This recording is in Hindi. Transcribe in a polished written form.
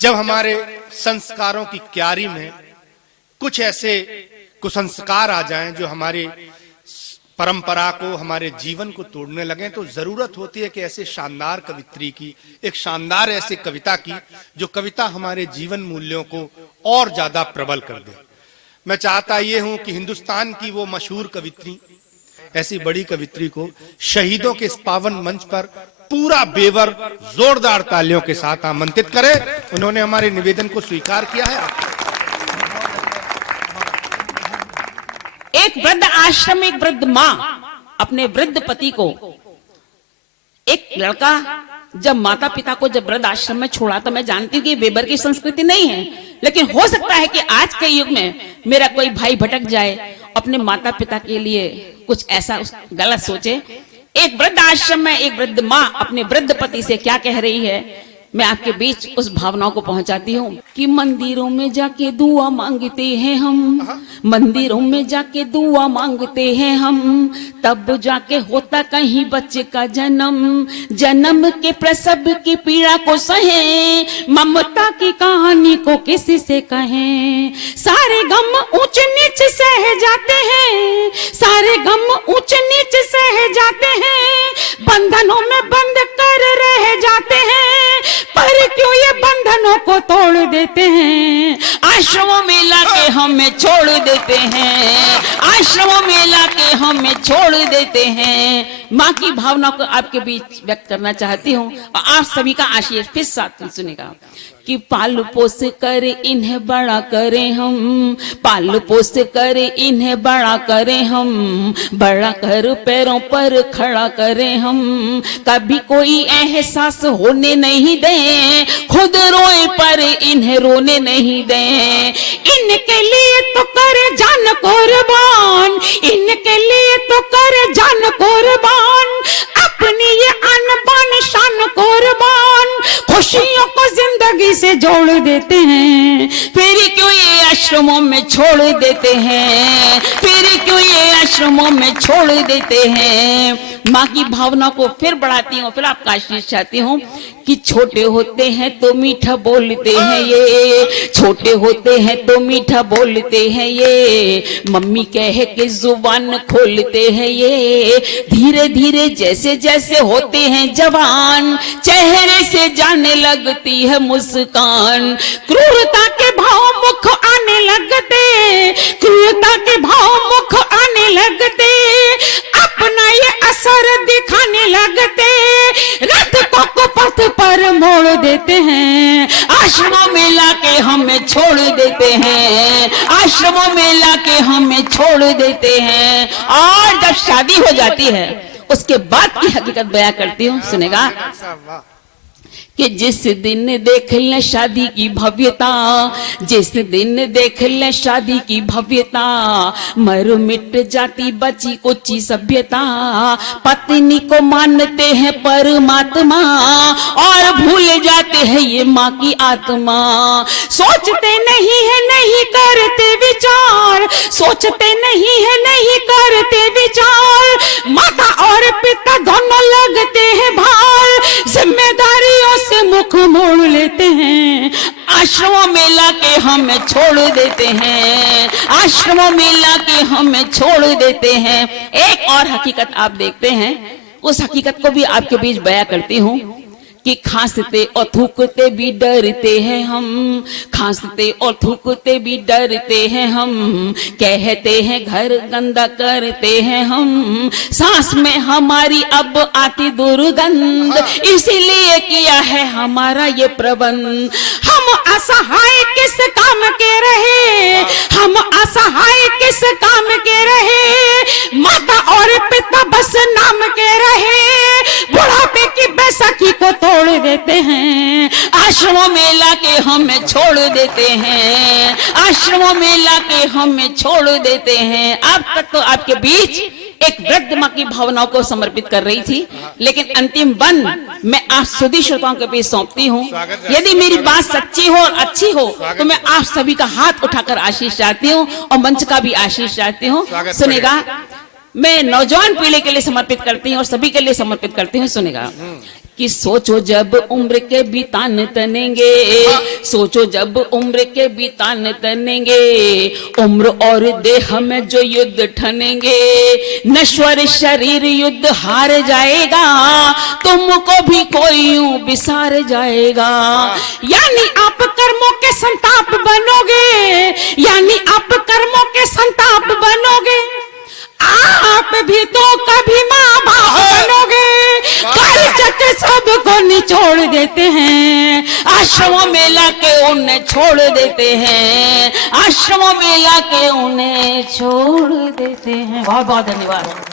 जब हमारे संस्कारों की क्यारी में कुछ ऐसे कुसंस्कार आ जाएं जो हमारी परंपरा को, हमारे जीवन को तोड़ने लगे, तो जरूरत होती है कि ऐसे शानदार कवित्री की, एक शानदार ऐसे कविता की जो कविता हमारे जीवन मूल्यों को और ज्यादा प्रबल कर दे। मैं चाहता ये हूं कि हिंदुस्तान की वो मशहूर कवित्री, ऐसी बड़ी कवित्री को शहीदों के इस पावन मंच पर पूरा बेवर जोरदार तालियों के साथ आमंत्रित करें। उन्होंने हमारे निवेदन को स्वीकार किया है। एक वृद्ध आश्रम में एक वृद्ध माँ अपने वृद्ध पति को, एक लड़का जब माता पिता को जब वृद्ध आश्रम में छोड़ा, तो मैं जानती हूँ कि बेबर की संस्कृति नहीं है, लेकिन हो सकता है कि आज के युग में मेरा कोई भाई भटक जाए, अपने माता पिता के लिए कुछ ऐसा गलत सोचे। एक वृद्ध आश्रम में एक वृद्ध माँ अपने वृद्ध पति से क्या कह रही है, मैं आपके बीच उस भावनाओं को पहुंचाती हूँ कि मंदिरों में जाके दुआ मांगते हैं हम, मंदिरों में जाके दुआ मांगते हैं हम, तब जाके होता कहीं बच्चे का जन्म, जन्म के प्रसव की पीड़ा को सहें, ममता की कहानी को किसी से कहें, सारे गम ऊंच नीच सह जाते हैं, सारे गम ऊंच नीच सह जाते हैं, बंधनों में बंद कर रह जाते हैं, पर क्यों ये बंधनों को तोड़ देते हैं, आश्रमों में लाके हमें छोड़ देते हैं, आश्रमों में लाके हमें छोड़ देते हैं। माँ की भावना को आपके बीच व्यक्त करना चाहती हूँ और आप सभी का आशीर्वाद फिर साथ सुनेगा कि पाल पोस कर इन्हें बड़ा करें हम, पाल पोस कर इन्हें बड़ा करें हम, बड़ा कर पैरों पर खड़ा करें हम, कभी कोई एहसास होने नहीं दें, खुद रोए पर इन्हें रोने नहीं दें, इनके लिए तो कर जान कुर्बान, इनके लिए तो कर जान कुर्बान, अपनी ये अनबन शान कुर्बान, खुशियों को जिंदगी से जोड़ देते हैं, फिर क्यों ये आश्रमों में छोड़ देते हैं, फिर क्यों ये आश्रमों में छोड़ देते हैं। माँ की भावना को फिर बढ़ाती हूँ, फिर आपका आशीष चाहती हूँ कि छोटे होते हैं तो मीठा बोलते हैं ये, छोटे होते हैं तो मीठा बोलते हैं ये, मम्मी कह के जुबान खोलते हैं ये, धीरे धीरे जैसे जैसे होते हैं जवान, चेहरे से जाने लगती है मुस्कान, क्रूरता के भाव मुख आने लगते, क्रूरता के भाव मुख आने लगते, अपना ये असर दिखाने लगते, रथ को पथ पर मोड़ देते हैं, आश्रमों में लाके हमें छोड़ देते हैं, आश्रमों में लाके हमें छोड़ देते हैं। और जब शादी हो जाती है उसके बाद की हकीकत बयां करती हूँ, सुनेगा कि जिस दिन देख ले शादी की भव्यता, जिस दिन देख ले शादी की भव्यता, मर मिट जाती बची कुची सभ्यता, पत्नी को मानते हैं परमात्मा और भूल जाते हैं ये माँ की आत्मा, सोचते नहीं है नहीं करते विचार, सोचते नहीं है नहीं करते विचार, माता और पिता दोनों लगते हैं भार, जिम्मेदारियों से मुख मोड़ लेते हैं, आश्रमों में लाके हमें छोड़ देते हैं, आश्रमों में लाके हमें छोड़ देते हैं। एक और हकीकत आप देखते हैं, उस हकीकत को भी आपके बीच बयां करती हूँ कि खांसते और थूकते भी डरते हैं हम, खांसते और थूकते भी डरते हैं हम, कहते हैं घर गंदा करते हैं हम, सांस में हमारी अब आती दुर्गंध, इसीलिए किया है हमारा ये प्रबंध, हम असहाय किस काम के रहे, हम असहाय किस काम के रहे, माता और पिता बस नाम के रहे, बुढ़ापे की बैसाखी को तोड़ देते हैं, आश्रमों में लाके हमें छोड़ देते हैं, आश्रमों में लाके हमें छोड़ देते हैं। अब तक तो आपके बीच एक वृद्ध माँ की भावनाओं को समर्पित कर रही थी, लेकिन अंतिम बंद मैं आप सभी श्रोताओं के बीच सौंपती हूँ। यदि मेरी बात सच्ची हो और अच्छी हो तो मैं आप सभी का हाथ उठाकर आशीष चाहती हूँ और मंच का भी आशीष चाहती हूँ। सुनेगा, मैं नौजवान पीढ़ी के लिए समर्पित करती हूँ और सभी के लिए समर्पित करती हूँ। सुनेगा कि कि सोचो जब उम्र के बीतान तनेंगे, सोचो जब उम्र के बीतान तनेंगे, उम्र और देह में जो युद्ध ठनेंगे, नश्वर शरीर युद्ध हार जाएगा, तुमको भी कोई यूं बिसार जाएगा। यानी आप कर्मों के संताप बनोगे, यानी आप कर्मों के संताप बनोगे, आप भी तो कभी माँ बाप बनोगे। काल चक्र सबको निचोड़ देते हैं, आश्रमों में लाके उन्हें छोड़ देते हैं, आश्रमों में लाके उन्हें छोड़ देते हैं। बहुत बहुत धन्यवाद।